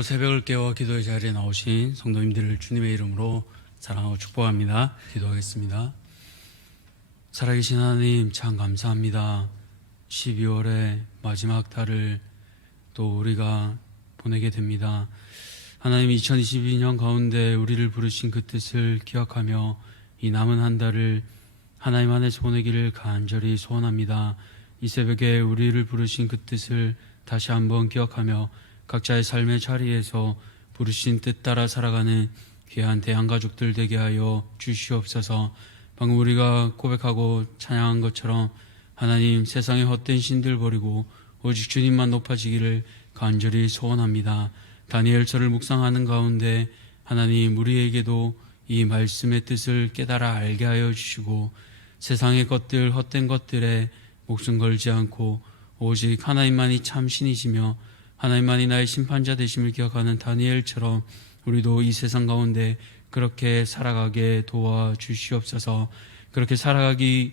오늘도 새벽을 깨워 기도의 자리에 나오신 성도님들을 주님의 이름으로 사랑하고 축복합니다. 기도하겠습니다. 살아계신 하나님, 참 감사합니다. 12월의 마지막 달을 또 우리가 보내게 됩니다. 하나님, 2022년 가운데 우리를 부르신 그 뜻을 기억하며 이 남은 한 달을 하나님 안에서 보내기를 간절히 소원합니다. 이 새벽에 우리를 부르신 그 뜻을 다시 한번 기억하며 각자의 삶의 자리에서 부르신 뜻 따라 살아가는 귀한 대한가족들 되게 하여 주시옵소서. 방금 우리가 고백하고 찬양한 것처럼 하나님, 세상의 헛된 신들 버리고 오직 주님만 높아지기를 간절히 소원합니다. 다니엘서를 묵상하는 가운데 하나님, 우리에게도 이 말씀의 뜻을 깨달아 알게 하여 주시고 세상의 것들, 헛된 것들에 목숨 걸지 않고 오직 하나님만이 참 신이시며 하나님만이 나의 심판자 되심을 기억하는 다니엘처럼 우리도 이 세상 가운데 그렇게 살아가게 도와주시옵소서. 그렇게 살아가기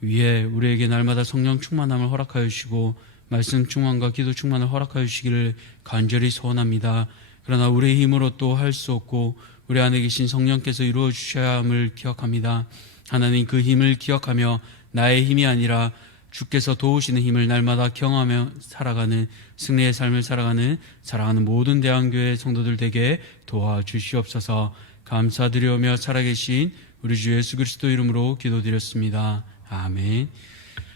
위해 우리에게 날마다 성령 충만함을 허락하여 주시고 말씀 충만과 기도 충만을 허락하여 주시기를 간절히 소원합니다. 그러나 우리의 힘으로 또 할 수 없고 우리 안에 계신 성령께서 이루어 주셔야 함을 기억합니다. 하나님, 그 힘을 기억하며 나의 힘이 아니라 주께서 도우시는 힘을 날마다 경험하며 살아가는 승리의 삶을 살아가는 사랑하는 모든 대한교회 성도들 되게 도와주시옵소서. 감사드리오며 살아계신 우리 주 예수 그리스도 이름으로 기도드렸습니다. 아멘.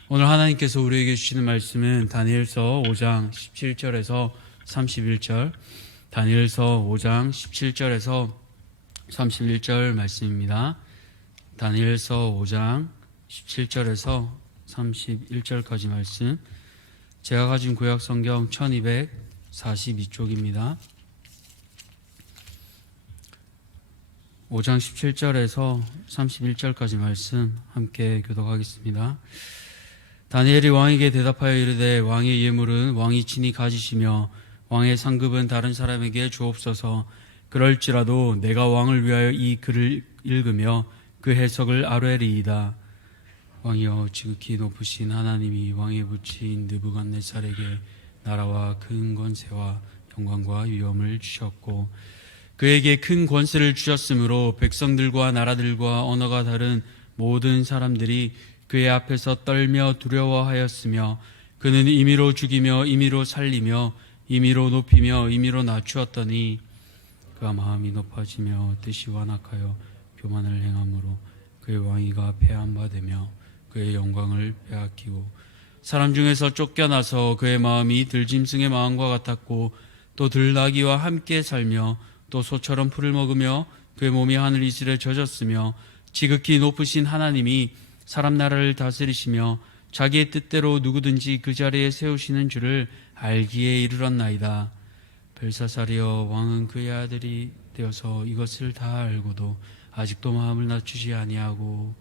오늘 하나님께서 우리에게 주시는 말씀은 다니엘서 5장 17절에서 31절, 다니엘서 5장 17절에서 31절 말씀입니다. 다니엘서 5장 17절에서 31절까지 말씀, 제가 가진 구약 성경 1242쪽입니다. 5장 17절에서 31절까지 말씀 함께 교독하겠습니다. 다니엘이 왕에게 대답하여 이르되, 왕의 예물은 왕이 친히 가지시며 왕의 상급은 다른 사람에게 주옵소서. 그럴지라도 내가 왕을 위하여 이 글을 읽으며 그 해석을 아뢰리이다. 왕이여, 지극히 높으신 하나님이 왕에 붙인 느부갓네살에게 나라와 큰 권세와 영광과 위엄을 주셨고 그에게 큰 권세를 주셨으므로 백성들과 나라들과 언어가 다른 모든 사람들이 그의 앞에서 떨며 두려워하였으며 그는 임의로 죽이며 임의로 살리며 임의로 높이며 임의로 낮추었더니 그가 마음이 높아지며 뜻이 완악하여 교만을 행함으로 그의 왕위가 폐한 되며 그의 영광을 빼앗기고 사람 중에서 쫓겨나서 그의 마음이 들짐승의 마음과 같았고 또 들나귀와 함께 살며 또 소처럼 풀을 먹으며 그의 몸이 하늘 이슬에 젖었으며 지극히 높으신 하나님이 사람 나라를 다스리시며 자기의 뜻대로 누구든지 그 자리에 세우시는 줄을 알기에 이르렀나이다. 벨사살이여, 왕은 그의 아들이 되어서 이것을 다 알고도 아직도 마음을 낮추지 아니하고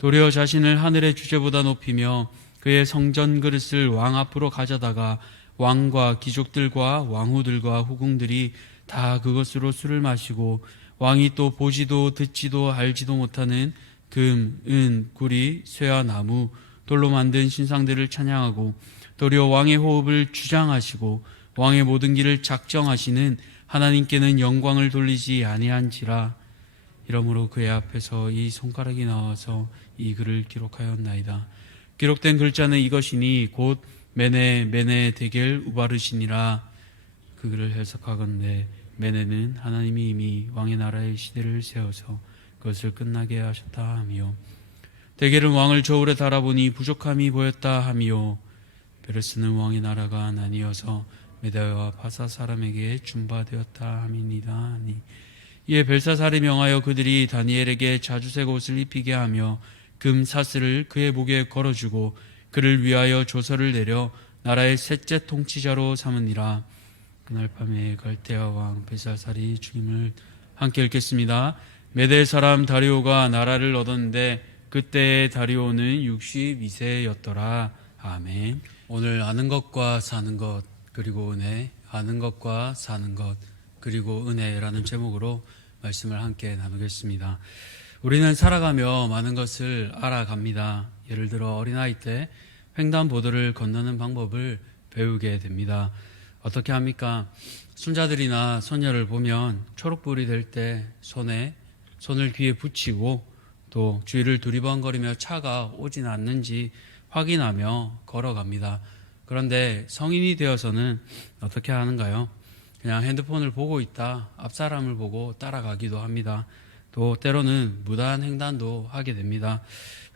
도리어 자신을 하늘의 주제보다 높이며 그의 성전 그릇을 왕 앞으로 가져다가 왕과 귀족들과 왕후들과 후궁들이 다 그것으로 술을 마시고 왕이 또 보지도 듣지도 알지도 못하는 금, 은, 구리, 쇠와 나무, 돌로 만든 신상들을 찬양하고 도리어 왕의 호흡을 주장하시고 왕의 모든 길을 작정하시는 하나님께는 영광을 돌리지 아니한지라. 이러므로 그의 앞에서 이 손가락이 나와서 이 글을 기록하였나이다. 기록된 글자는 이것이니 곧 메네 데겔 우바르시니라. 그 글을 해석하건대 메네는 하나님이 이미 왕의 나라의 시대를 세워서 그것을 끝나게 하셨다 하며, 데겔은 왕을 저울에 달아보니 부족함이 보였다 하며, 베레스는 왕의 나라가 나뉘어서 메대와 바사 사람에게 준바되었다 함이니라 하니, 이에 벨사살이 명하여 그들이 다니엘에게 자주색 옷을 입히게 하며 금 사슬을 그의 목에 걸어주고 그를 위하여 조서를 내려 나라의 셋째 통치자로 삼으니라. 그날 밤에 갈대아 왕 벨사살이 죽임을 함께 읽겠습니다. 메대 사람 다리오가 나라를 얻었는데 그때의 다리오는 62세였더라. 아멘. 오늘 아는 것과 사는 것 그리고 은혜, 아는 것과 사는 것 그리고 은혜라는 제목으로 말씀을 함께 나누겠습니다. 우리는 살아가며 많은 것을 알아갑니다. 예를 들어 어린아이 때 횡단보도를 건너는 방법을 배우게 됩니다. 어떻게 합니까? 손자들이나 손녀를 보면 초록불이 될 때 손을 귀에 붙이고 또 주위를 두리번거리며 차가 오진 않는지 확인하며 걸어갑니다. 그런데 성인이 되어서는 어떻게 하는가요? 그냥 핸드폰을 보고 있다 앞 사람을 보고 따라가기도 합니다. 또 때로는 무단 횡단도 하게 됩니다.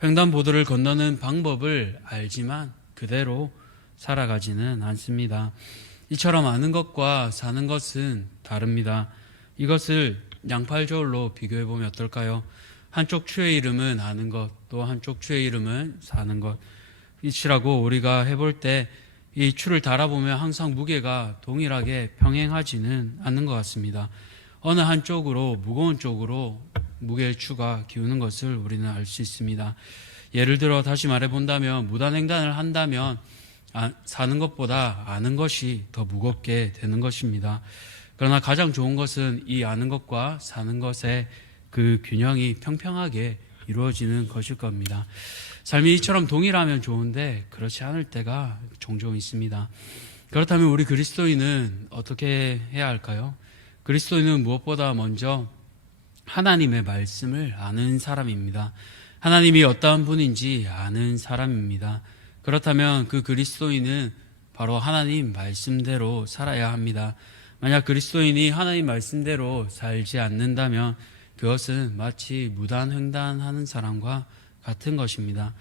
횡단보도를 건너는 방법을 알지만 그대로 살아가지는 않습니다. 이처럼 아는 것과 사는 것은 다릅니다. 이것을 양팔저울로 비교해 보면 어떨까요? 한쪽 추의 이름은 아는 것, 또 한쪽 추의 이름은 사는 것. 이치라고 우리가 해볼 때 이 추를 달아보면 항상 무게가 동일하게 평행하지는 않는 것 같습니다. 어느 한쪽으로, 무거운 쪽으로 무게의 추가 기우는 것을 우리는 알 수 있습니다. 예를 들어 다시 말해본다면 무단횡단을 한다면 사는 것보다 아는 것이 더 무겁게 되는 것입니다. 그러나 가장 좋은 것은 이 아는 것과 사는 것의 그 균형이 평평하게 이루어지는 것일 겁니다. 삶이 이처럼 동일하면 좋은데 그렇지 않을 때가 종종 있습니다. 그렇다면 우리 그리스도인은 어떻게 해야 할까요? 그리스도인은 무엇보다 먼저 하나님의 말씀을 아는 사람입니다. 하나님이 어떠한 분인지 아는 사람입니다. 그렇다면 그 그리스도인은 바로 하나님 말씀대로 살아야 합니다. 만약 그리스도인이 하나님 말씀대로 살지 않는다면 그것은 마치 무단횡단하는 사람과 같은 것입니다.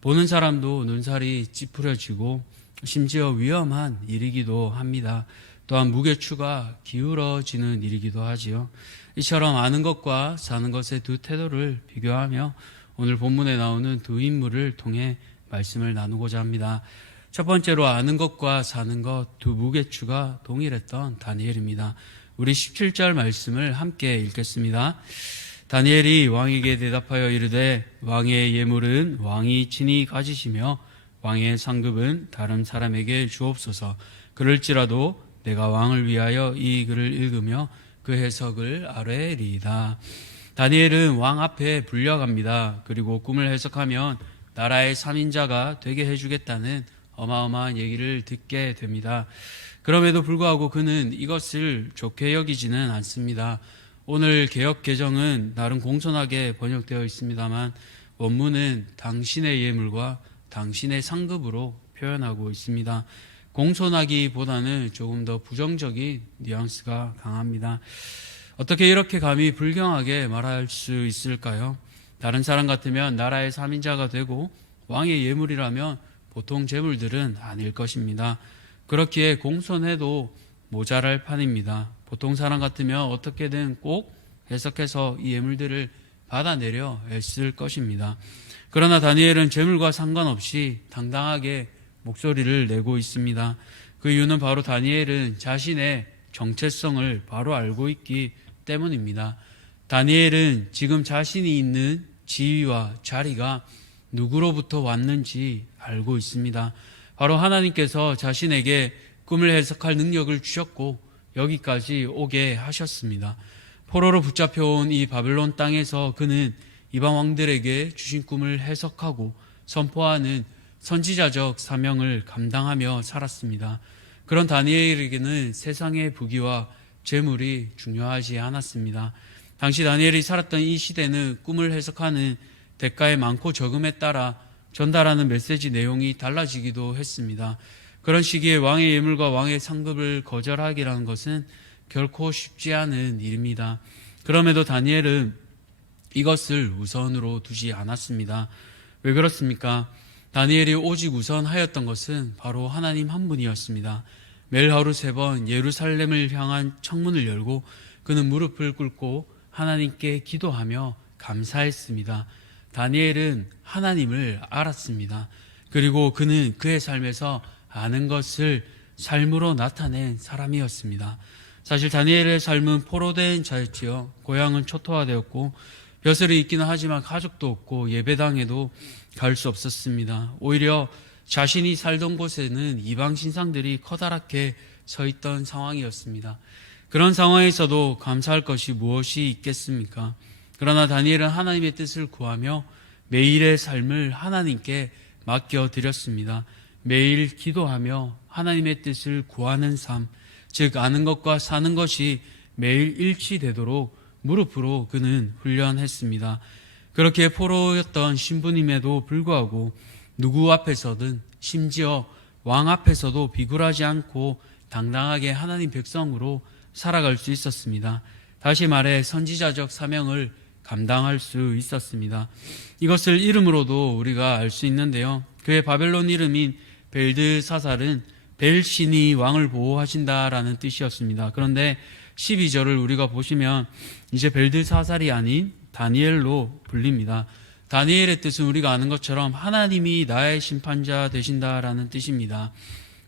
보는 사람도 눈살이 찌푸려지고 심지어 위험한 일이기도 합니다. 또한 무게추가 기울어지는 일이기도 하지요. 이처럼 아는 것과 사는 것의 두 태도를 비교하며 오늘 본문에 나오는 두 인물을 통해 말씀을 나누고자 합니다. 첫 번째로 아는 것과 사는 것 두 무게추가 동일했던 다니엘입니다. 우리 17절 말씀을 함께 읽겠습니다. 다니엘이 왕에게 대답하여 이르되 왕의 예물은 왕이 친히 가지시며 왕의 상급은 다른 사람에게 주옵소서. 그럴지라도 내가 왕을 위하여 이 글을 읽으며 그 해석을 아뢰리이다. 다니엘은 왕 앞에 불려갑니다. 그리고 꿈을 해석하면 나라의 3인자가 되게 해주겠다는 어마어마한 얘기를 듣게 됩니다. 그럼에도 불구하고 그는 이것을 좋게 여기지는 않습니다. 오늘 개역 개정은 나름 공손하게 번역되어 있습니다만 원문은 당신의 예물과 당신의 상급으로 표현하고 있습니다. 공손하기보다는 조금 더 부정적인 뉘앙스가 강합니다. 어떻게 이렇게 감히 불경하게 말할 수 있을까요? 다른 사람 같으면 나라의 3인자가 되고 왕의 예물이라면 보통 재물들은 아닐 것입니다. 그렇기에 공손해도 모자랄 판입니다. 보통 사람 같으면 어떻게든 꼭 해석해서 이 예물들을 받아내려 애쓸 것입니다. 그러나 다니엘은 재물과 상관없이 당당하게 목소리를 내고 있습니다. 그 이유는 바로 다니엘은 자신의 정체성을 바로 알고 있기 때문입니다. 다니엘은 지금 자신이 있는 지위와 자리가 누구로부터 왔는지 알고 있습니다. 바로 하나님께서 자신에게 꿈을 해석할 능력을 주셨고 여기까지 오게 하셨습니다. 포로로 붙잡혀온 이 바벨론 땅에서 그는 이방 왕들에게 주신 꿈을 해석하고 선포하는 선지자적 사명을 감당하며 살았습니다. 그런 다니엘에게는 세상의 부귀와 재물이 중요하지 않았습니다. 당시 다니엘이 살았던 이 시대는 꿈을 해석하는 대가의 많고 적음에 따라 전달하는 메시지 내용이 달라지기도 했습니다. 그런 시기에 왕의 예물과 왕의 상급을 거절하기라는 것은 결코 쉽지 않은 일입니다. 그럼에도 다니엘은 이것을 우선으로 두지 않았습니다. 왜 그렇습니까? 다니엘이 오직 우선하였던 것은 바로 하나님 한 분이었습니다. 매일 하루 3번 예루살렘을 향한 창문을 열고 그는 무릎을 꿇고 하나님께 기도하며 감사했습니다. 다니엘은 하나님을 알았습니다. 그리고 그는 그의 삶에서 아는 것을 삶으로 나타낸 사람이었습니다. 사실 다니엘의 삶은 포로된 자였지요. 고향은 초토화되었고 벼슬이 있기는 하지만 가족도 없고 예배당에도 갈 수 없었습니다. 오히려 자신이 살던 곳에는 이방 신상들이 커다랗게 서 있던 상황이었습니다. 그런 상황에서도 감사할 것이 무엇이 있겠습니까? 그러나 다니엘은 하나님의 뜻을 구하며 매일의 삶을 하나님께 맡겨드렸습니다. 매일 기도하며 하나님의 뜻을 구하는 삶, 즉 아는 것과 사는 것이 매일 일치되도록 무릎으로 그는 훈련했습니다. 그렇게 포로였던 신부님에도 불구하고 누구 앞에서든 심지어 왕 앞에서도 비굴하지 않고 당당하게 하나님 백성으로 살아갈 수 있었습니다. 다시 말해 선지자적 사명을 감당할 수 있었습니다. 이것을 이름으로도 우리가 알 수 있는데요. 그의 바벨론 이름인 벨드사살은 벨신이 왕을 보호하신다라는 뜻이었습니다. 그런데 12절을 우리가 보시면 이제 벨드사살이 아닌 다니엘로 불립니다. 다니엘의 뜻은 우리가 아는 것처럼 하나님이 나의 심판자 되신다라는 뜻입니다.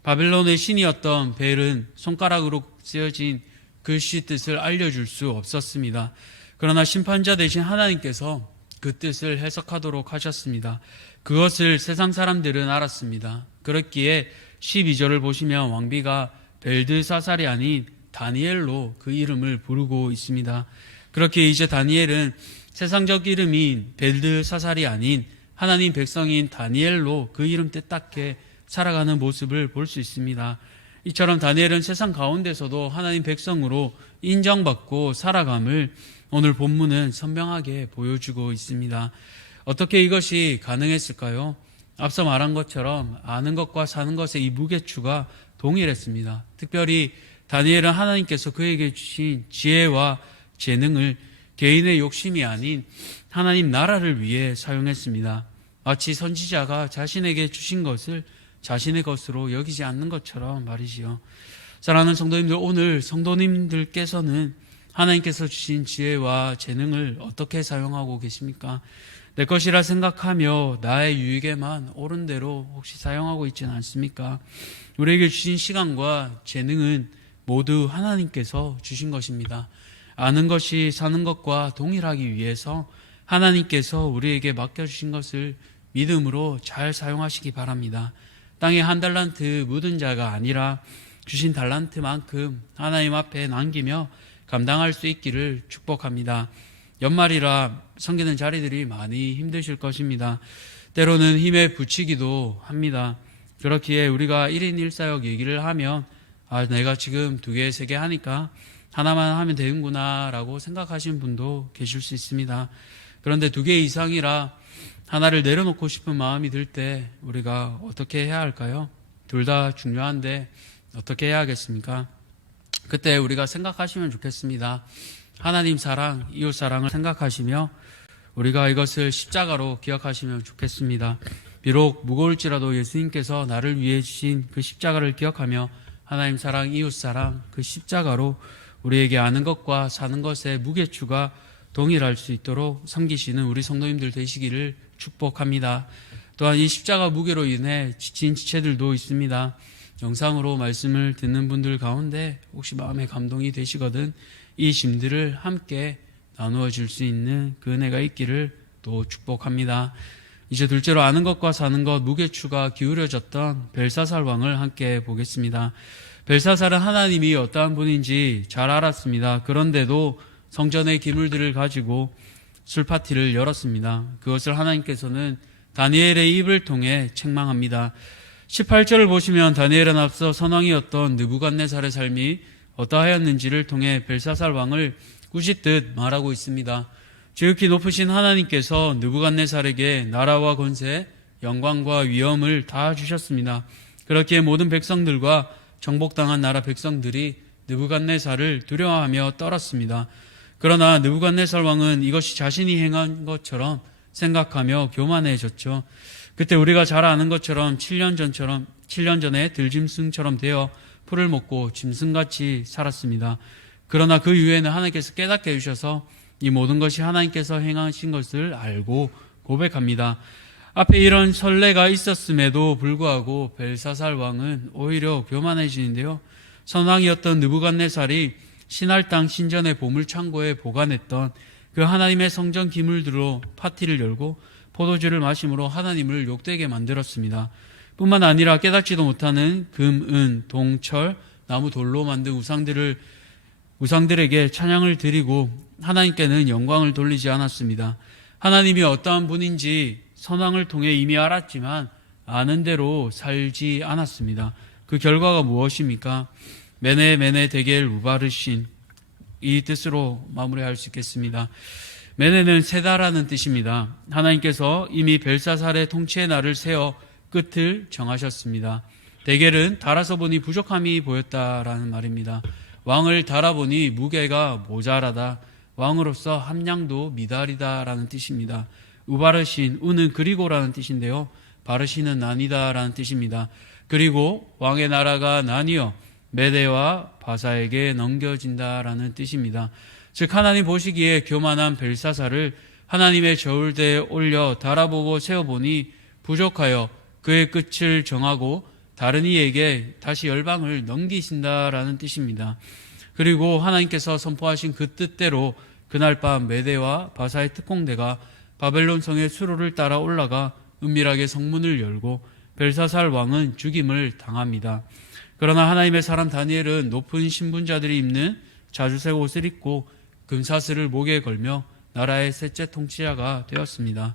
바벨론의 신이었던 벨은 손가락으로 쓰여진 글씨 뜻을 알려줄 수 없었습니다. 그러나 심판자 되신 하나님께서 그 뜻을 해석하도록 하셨습니다. 그것을 세상 사람들은 알았습니다. 그렇기에 12절을 보시면 왕비가 벨드사살이 아닌 다니엘로 그 이름을 부르고 있습니다. 그렇게 이제 다니엘은 세상적 이름인 벨드사살이 아닌 하나님 백성인 다니엘로 그 이름 뜻답게 살아가는 모습을 볼 수 있습니다. 이처럼 다니엘은 세상 가운데서도 하나님 백성으로 인정받고 살아감을 오늘 본문은 선명하게 보여주고 있습니다. 어떻게 이것이 가능했을까요? 앞서 말한 것처럼 아는 것과 사는 것의 이 무게추가 동일했습니다. 특별히 다니엘은 하나님께서 그에게 주신 지혜와 재능을 개인의 욕심이 아닌 하나님 나라를 위해 사용했습니다. 마치 선지자가 자신에게 주신 것을 자신의 것으로 여기지 않는 것처럼 말이지요. 사랑하는 성도님들, 오늘 성도님들께서는 하나님께서 주신 지혜와 재능을 어떻게 사용하고 계십니까? 내 것이라 생각하며 나의 유익에만 옳은 대로 혹시 사용하고 있지는 않습니까? 우리에게 주신 시간과 재능은 모두 하나님께서 주신 것입니다. 아는 것이 사는 것과 동일하기 위해서 하나님께서 우리에게 맡겨주신 것을 믿음으로 잘 사용하시기 바랍니다. 땅에 한 달란트 묻은 자가 아니라 주신 달란트만큼 하나님 앞에 남기며 감당할 수 있기를 축복합니다. 연말이라 섬기는 자리들이 많이 힘드실 것입니다. 때로는 힘에 부치기도 합니다. 그렇기에 우리가 1인 1사역 얘기를 하면 내가 지금 2개, 3개 하니까 하나만 하면 되는구나 라고 생각하시는 분도 계실 수 있습니다. 그런데 2개 이상이라 하나를 내려놓고 싶은 마음이 들 때 우리가 어떻게 해야 할까요? 둘 다 중요한데 어떻게 해야 하겠습니까? 그때 우리가 생각하시면 좋겠습니다. 하나님 사랑, 이웃 사랑을 생각하시며 우리가 이것을 십자가로 기억하시면 좋겠습니다. 비록 무거울지라도 예수님께서 나를 위해 주신 그 십자가를 기억하며 하나님 사랑, 이웃 사랑, 그 십자가로 우리에게 아는 것과 사는 것의 무게추가 동일할 수 있도록 섬기시는 우리 성도님들 되시기를 축복합니다. 또한 이 십자가 무게로 인해 지친 지체들도 있습니다. 영상으로 말씀을 듣는 분들 가운데 혹시 마음에 감동이 되시거든 이 짐들을 함께 나누어 줄 수 있는 그 은혜가 있기를 또 축복합니다. 이제 둘째로 아는 것과 사는 것 무게추가 기울여졌던 벨사살 왕을 함께 보겠습니다. 벨사살은 하나님이 어떠한 분인지 잘 알았습니다. 그런데도 성전의 기물들을 가지고 술 파티를 열었습니다. 그것을 하나님께서는 다니엘의 입을 통해 책망합니다. 18절을 보시면 다니엘은 앞서 선왕이었던 느부갓네살의 삶이 어떠하였는지를 통해 벨사살 왕을 꾸짖듯 말하고 있습니다. 지극히 높으신 하나님께서 느부갓네살에게 나라와 권세, 영광과 위엄을 다 주셨습니다. 그렇기에 모든 백성들과 정복당한 나라 백성들이 느부갓네살을 두려워하며 떨었습니다. 그러나 느부갓네살 왕은 이것이 자신이 행한 것처럼 생각하며 교만해졌죠. 그때 우리가 잘 아는 것처럼 7년 전에 들짐승처럼 되어 풀을 먹고 짐승같이 살았습니다. 그러나 그 이후에는 하나님께서 깨닫게 해주셔서 이 모든 것이 하나님께서 행하신 것을 알고 고백합니다. 앞에 이런 선례가 있었음에도 불구하고 벨사살 왕은 오히려 교만해지는데요. 선왕이었던 느부갓네살이 신할 땅 신전의 보물창고에 보관했던 그 하나님의 성전 기물들로 파티를 열고 포도주를 마심으로 하나님을 욕되게 만들었습니다. 뿐만 아니라 깨닫지도 못하는 금, 은, 동, 철, 나무, 돌로 만든 우상들에게 찬양을 드리고 하나님께는 영광을 돌리지 않았습니다. 하나님이 어떠한 분인지 선왕을 통해 이미 알았지만 아는 대로 살지 않았습니다. 그 결과가 무엇입니까? 메네 데겔 우바르신, 이 뜻으로 마무리할 수 있겠습니다. 메네는 세다라는 뜻입니다. 하나님께서 이미 벨사살의 통치의 날을 세어 끝을 정하셨습니다. 데겔은 달아서 보니 부족함이 보였다라는 말입니다. 왕을 달아보니 무게가 모자라다, 왕으로서 함량도 미달이다라는 뜻입니다. 우바르신, 우는 그리고라는 뜻인데요, 바르신은 나뉘다라는 뜻입니다. 그리고 왕의 나라가 나뉘어 메대와 바사에게 넘겨진다라는 뜻입니다. 즉 하나님 보시기에 교만한 벨사살을 하나님의 저울대에 올려 달아보고 세어보니 부족하여 그의 끝을 정하고 다른 이에게 다시 열방을 넘기신다라는 뜻입니다. 그리고 하나님께서 선포하신 그 뜻대로 그날 밤 메대와 바사의 특공대가 바벨론 성의 수로를 따라 올라가 은밀하게 성문을 열고 벨사살 왕은 죽임을 당합니다. 그러나 하나님의 사람 다니엘은 높은 신분자들이 입는 자주색 옷을 입고 금사슬을 목에 걸며 나라의 셋째 통치자가 되었습니다.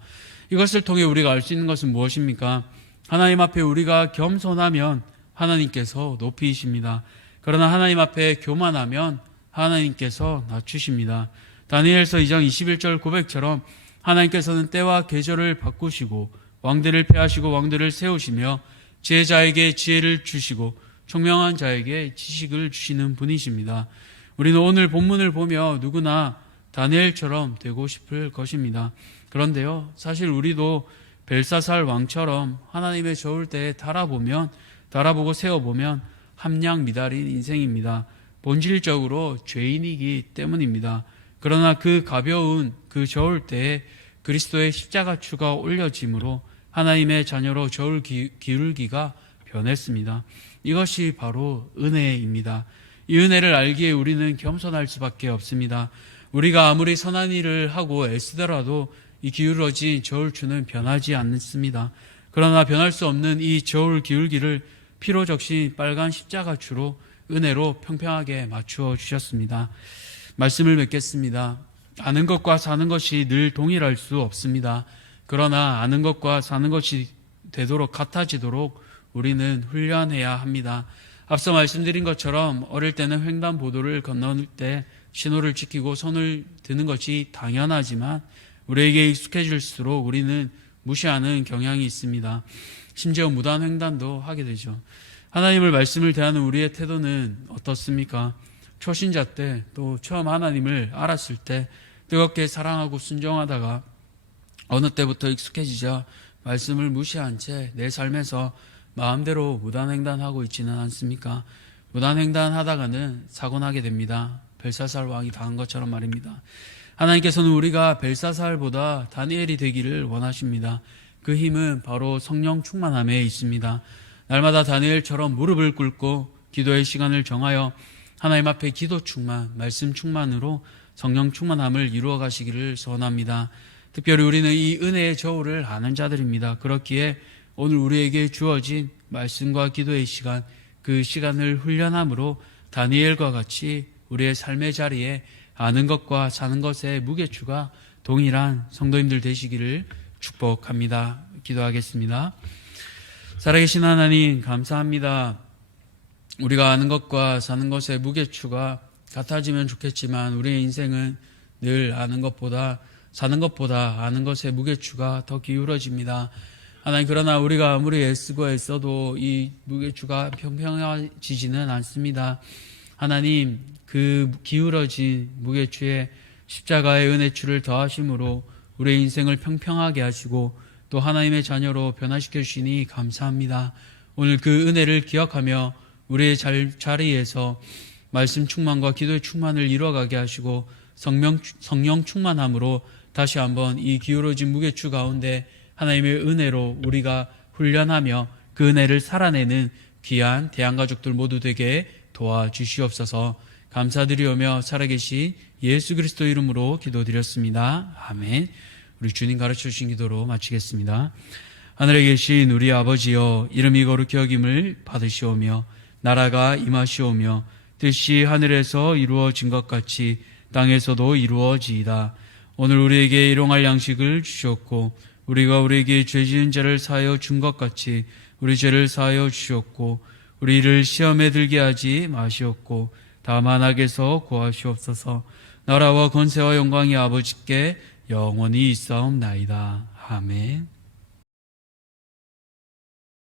이것을 통해 우리가 알 수 있는 것은 무엇입니까? 하나님 앞에 우리가 겸손하면 하나님께서 높이십니다. 그러나 하나님 앞에 교만하면 하나님께서 낮추십니다. 다니엘서 2장 21절 고백처럼 하나님께서는 때와 계절을 바꾸시고 왕들을 폐하시고 왕들을 세우시며 지혜자에게 지혜를 주시고 총명한 자에게 지식을 주시는 분이십니다. 우리는 오늘 본문을 보며 누구나 다니엘처럼 되고 싶을 것입니다. 그런데요, 사실 우리도 벨사살 왕처럼 하나님의 저울대에 달아보고 세워보면 함량 미달인 인생입니다. 본질적으로 죄인이기 때문입니다. 그러나 그 가벼운 그 저울대에 그리스도의 십자가추가 올려짐으로 하나님의 자녀로 저울 기울기가 변했습니다. 이것이 바로 은혜입니다. 이 은혜를 알기에 우리는 겸손할 수밖에 없습니다. 우리가 아무리 선한 일을 하고 애쓰더라도 이 기울어진 저울추는 변하지 않습니다. 그러나 변할 수 없는 이 저울 기울기를 피로 적신 빨간 십자가추로 은혜로 평평하게 맞추어 주셨습니다. 말씀을 맺겠습니다. 아는 것과 사는 것이 늘 동일할 수 없습니다. 그러나 아는 것과 사는 것이 되도록 같아지도록 우리는 훈련해야 합니다. 앞서 말씀드린 것처럼 어릴 때는 횡단보도를 건너는 때 신호를 지키고 손을 드는 것이 당연하지만 우리에게 익숙해질수록 우리는 무시하는 경향이 있습니다. 심지어 무단횡단도 하게 되죠. 하나님을 말씀을 대하는 우리의 태도는 어떻습니까? 초신자 때, 또 처음 하나님을 알았을 때 뜨겁게 사랑하고 순종하다가 어느 때부터 익숙해지자 말씀을 무시한 채 내 삶에서 마음대로 무단횡단하고 있지는 않습니까? 무단횡단하다가는 사고나게 됩니다. 벨사살 왕이 당한 것처럼 말입니다. 하나님께서는 우리가 벨사살보다 다니엘이 되기를 원하십니다. 그 힘은 바로 성령 충만함에 있습니다. 날마다 다니엘처럼 무릎을 꿇고 기도의 시간을 정하여 하나님 앞에 기도 충만, 말씀 충만으로 성령 충만함을 이루어 가시기를 소원합니다. 특별히 우리는 이 은혜의 저울을 아는 자들입니다. 그렇기에 오늘 우리에게 주어진 말씀과 기도의 시간, 그 시간을 훈련함으로 다니엘과 같이 우리의 삶의 자리에 아는 것과 사는 것의 무게추가 동일한 성도님들 되시기를 축복합니다. 기도하겠습니다. 살아계신 하나님, 감사합니다. 우리가 아는 것과 사는 것의 무게추가 같아지면 좋겠지만 우리의 인생은 늘 아는 것보다 사는 것보다 아는 것의 무게추가 더 기울어집니다. 하나님, 그러나 우리가 아무리 애쓰고 애써도 이 무게추가 평평해지지는 않습니다. 하나님, 그 기울어진 무게추에 십자가의 은혜추를 더하심으로 우리의 인생을 평평하게 하시고 또 하나님의 자녀로 변화시켜 주시니 감사합니다. 오늘 그 은혜를 기억하며 우리의 자리에서 말씀 충만과 기도의 충만을 이루어가게 하시고 성령 충만함으로 다시 한번 이 기울어진 무게추 가운데 하나님의 은혜로 우리가 훈련하며 그 은혜를 살아내는 귀한 대한가족들 모두 되게 도와주시옵소서. 감사드리오며 살아계신 예수 그리스도 이름으로 기도드렸습니다. 아멘. 우리 주님 가르쳐 주신 기도로 마치겠습니다. 하늘에 계신 우리 아버지여, 이름이 거룩히 여김을 받으시오며 나라가 임하시오며 뜻이 하늘에서 이루어진 것 같이 땅에서도 이루어지이다. 오늘 우리에게 일용할 양식을 주셨고 우리가 우리에게 죄 지은 자를 사하여 준 것 같이 우리 죄를 사하여 주셨고 우리를 시험에 들게 하지 마시옵고 다만 악에서 구하시옵소서. 나라와 권세와 영광이 아버지께 영원히 있사옵나이다. 아멘.